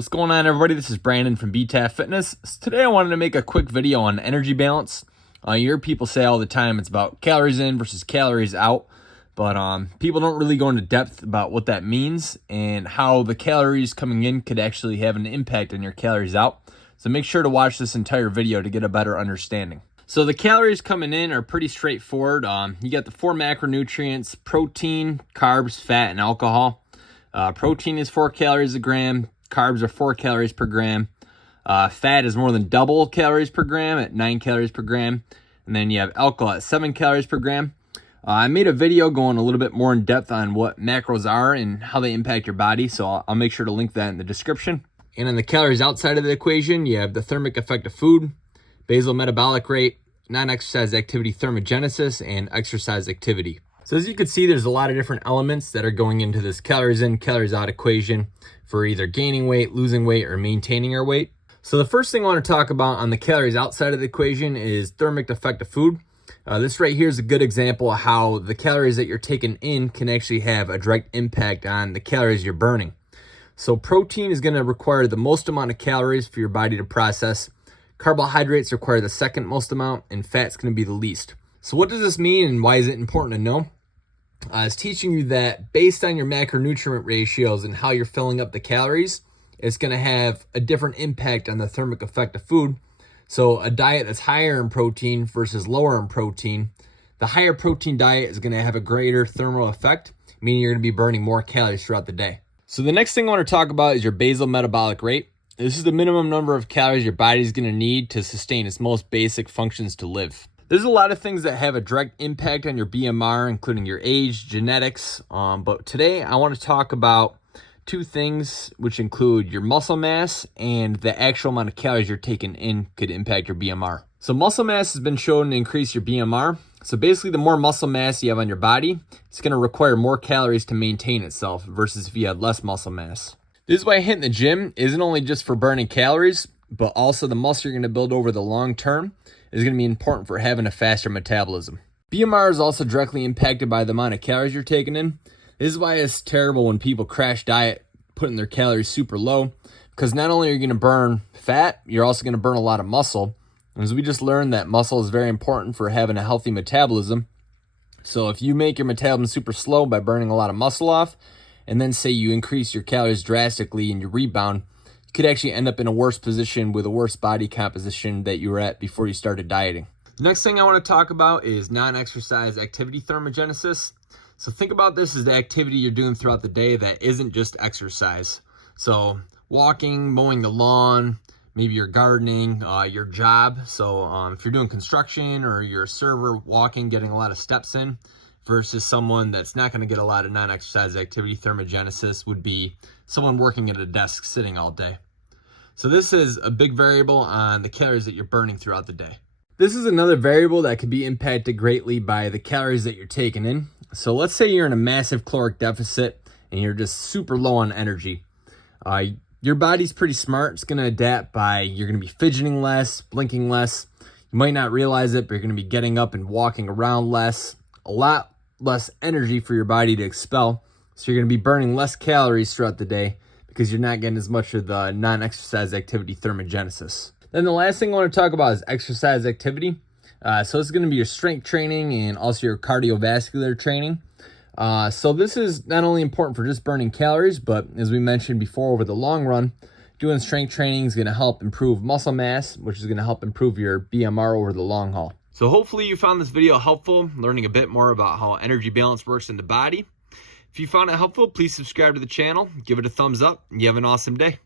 What's going on, everybody? This is Brandon from BTAF Fitness. Today I wanted to make a quick video on energy balance. You hear people say all the time it's about calories in versus calories out, but people don't really go into depth about what that means and how the calories coming in could actually have an impact on your calories out. So make sure to watch this entire video to get a better understanding. So the calories coming in are pretty straightforward. You got the 4 macronutrients: protein, carbs, fat, and alcohol. Protein is 4 calories a gram. Carbs are 4 calories per gram. Fat is more than double calories per gram at 9 calories per gram. And then you have alcohol at 7 calories per gram. I made a video going a little bit more in depth on what macros are and how they impact your body. So I'll make sure to link that in the description. And on the calories outside of the equation, you have the thermic effect of food, basal metabolic rate, non-exercise activity thermogenesis, and exercise activity. So as you can see, there's a lot of different elements that are going into this calories in, calories out equation for either gaining weight, losing weight, or maintaining our weight. So the first thing I want to talk about on the calories outside of the equation is thermic effect of food. This right here is a good example of how the calories that you're taking in can actually have a direct impact on the calories you're burning. So protein is going to require the most amount of calories for your body to process. Carbohydrates require the second most amount, and fat's going to be the least. So what does this mean and why is it important to know? It's teaching you that based on your macronutrient ratios and how you're filling up the calories, it's going to have a different impact on the thermic effect of food. So a diet that's higher in protein versus lower in protein, the higher protein diet is going to have a greater thermal effect, meaning you're going to be burning more calories throughout the day. So the next thing I want to talk about is your basal metabolic rate. This is the minimum number of calories your body is going to need to sustain its most basic functions to live. There's a lot of things that have a direct impact on your BMR, including your age, genetics, but today I want to talk about 2 things, which include your muscle mass and the actual amount of calories you're taking in could impact your BMR. So muscle mass has been shown to increase your BMR. So basically, the more muscle mass you have on your body, it's going to require more calories to maintain itself versus if you had less muscle mass. This is why hitting the gym isn't only just for burning calories, but also the muscle you're going to build over the long term is going to be important for having a faster metabolism. BMR is also directly impacted by the amount of calories you're taking in. This is why it's terrible when people crash diet, putting their calories super low, because not only are you going to burn fat, you're also going to burn a lot of muscle. And as we just learned, that muscle is very important for having a healthy metabolism. So if you make your metabolism super slow by burning a lot of muscle off, and then say you increase your calories drastically and you rebound, you could actually end up in a worse position with a worse body composition that you were at before you started dieting. The next thing I want to talk about is non-exercise activity thermogenesis. So think about this as the activity you're doing throughout the day that isn't just exercise. So walking, mowing the lawn, maybe you're gardening, your job. So if you're doing construction or you're a server, walking, getting a lot of steps in, versus someone that's not going to get a lot of non-exercise activity thermogenesis would be someone working at a desk sitting all day. So this is a big variable on the calories that you're burning throughout the day. This is another variable that could be impacted greatly by the calories that you're taking in. So let's say you're in a massive caloric deficit and you're just super low on energy. Your body's pretty smart. It's going to adapt by you're going to be fidgeting less, blinking less. You might not realize it, but you're going to be getting up and walking around less. A lot less energy for your body to expel. So you're going to be burning less calories throughout the day because you're not getting as much of the non-exercise activity thermogenesis. Then the last thing I want to talk about is exercise activity. So it's going to be your strength training and also your cardiovascular training. So this is not only important for just burning calories, but as we mentioned before, over the long run, doing strength training is going to help improve muscle mass, which is going to help improve your BMR over the long haul. So hopefully you found this video helpful, learning a bit more about how energy balance works in the body. If you found it helpful, please subscribe to the channel, give it a thumbs up, and you have an awesome day.